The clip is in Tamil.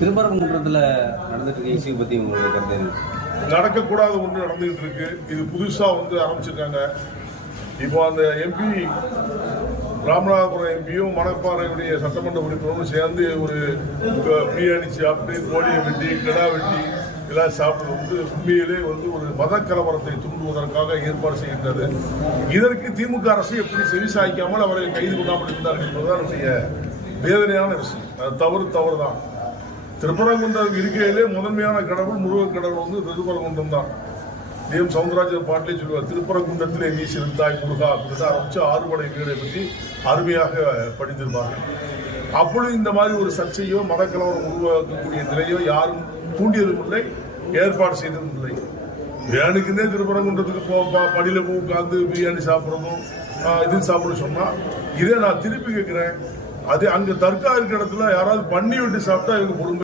திருப்பரங்குன்றத்தில் நடந்துட்டு இருக்க இஷ்யூ பற்றி உங்களுடைய கருத்து நடக்கக்கூடாத ஒன்று நடந்துகிட்டு இருக்கு. இது புதுசா ஆரம்பிச்சிருக்காங்க. இப்போ அந்த எம்பி ராமநாதபுரம் எம்பியும் மணப்பாறையுடைய சட்டமன்ற உறுப்பினரும் சேர்ந்து ஒரு பிரியாணி சாப்பிட்டு கோழியை வெட்டி கிடா வெட்டி எல்லாம் சாப்பிட்டு உண்மையிலே ஒரு மத கலவரத்தை தூண்டுவதற்காக ஏற்பாடு செய்கின்றது. இதற்கு திமுக அரசு எப்படி செவிசாய்க்காமல் அவரை கைது கொள்ளாமல் இருந்தார்கள் என்பதுதான் என்னுடைய வேதனையான விஷயம். அது தவறுதான். திருப்பரங்குன்றம் இருக்கையிலே முதன்மையான கடவுள் முருகன் கடவுள் திருப்பரங்குன்றம் தான். தேவ் சவுந்தரராஜன் பாட்டிலே சொல்லுவார், திருப்பரங்குன்றத்திலே நீ சிறுத்தாய் முருகா அப்படின்னு ஆரம்பிச்சு ஆறுபடை வீடை பற்றி அருமையாக படித்திருப்பார்கள். அப்பொழுது இந்த மாதிரி ஒரு சர்ச்சையோ மத கலவரம் உருவாக்கக்கூடிய நிலையோ யாரும் தூண்டியதும் இல்லை, ஏற்பாடு செய்ததும் இல்லை. வேணுக்குன்னே திருப்பரங்குன்றத்துக்கு படியில உட்காந்து பிரியாணி சாப்பிட்றதும் இது சாப்பிட சொன்னா இதே நான் திருப்பி கேட்கிறேன். அது அங்க தர்கா இருக்கிற இடத்துல யாராவது பண்ணி விட்டு சாப்பிட்டா இவங்க பொறுமை